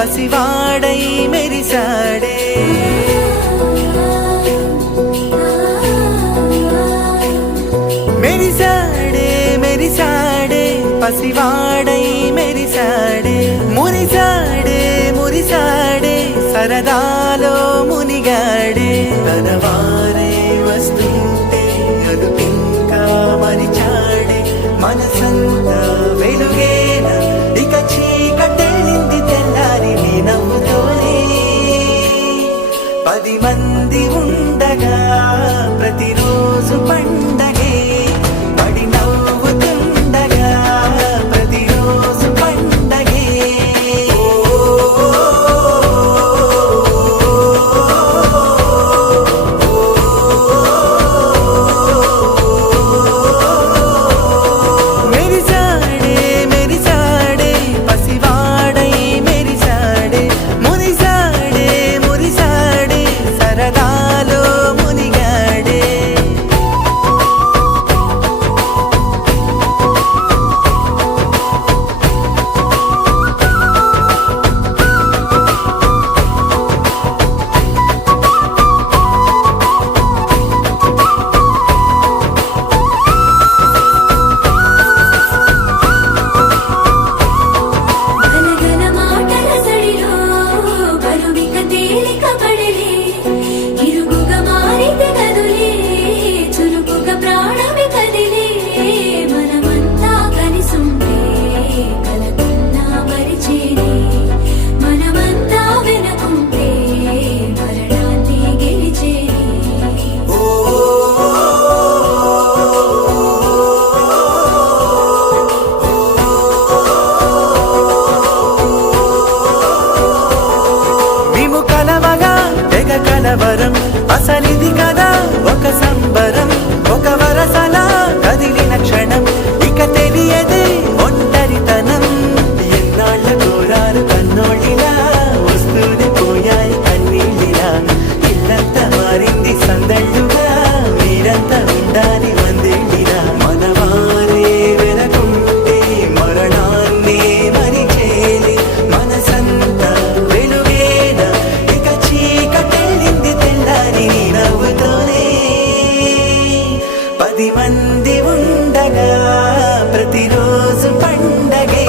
పసివాడై మెరిసాడే మెరిసాడే మెరిసాడే పసివాడై మెరిసాడే మురిసాడే మురిసాడే సరదాలో మునిగాడే తన వారే వస్తుంటే అదుపింకా మరిచాడే మనసంతా వెలుగేన ఇక చీకటెళ్ళింది తెల్లారి నీ నవ్వుతోనే 10 మంది ఉండగా ప్రతిరోజు పండగే పడి నవ్వుతుండగా ప్రతిరోజు పండగే మెరిసాడే మెరిసాడే పసివాడై మెరిసాడే మురిసాడే మురిసాడే సరదాలో మునిగాడే గనగన మాటల సడిలో బరువిక తేలిక పడలే ఇరుగుగా మారితే కదులే చురుకుగా ప్రాణమి కదిలే మనమంతా కలిసుంటే కలకున్నా మరిచేనే మనమంతా వెనకుంటే మరణాన్ని గెలిచేనే మేము కలవగా తెగ కలవరం అసలిది కదా ఒక సంబరం ఒక వరసలా కదిలిన క్షణం ఇక తెలియదే ఒంటరితనం ఎన్నాళ్ళ కోరారు కన్నోళ్ళిలా వస్తూనే పోయాయి కన్నీళ్ళిలా ఇల్లంతా మారింది సందళ్ళుగా మీరంతా ఉండాలి వందేళ్ళిలా మనవారే వెనకుంటే మరణాన్నే మరిచేలి మనసంతా వెలుగేన ఇక చీకటెళ్ళింది తెల్లారి నీ నవ్వుతోనే 10 మంది ఉండగా ప్రతిరోజు పండగే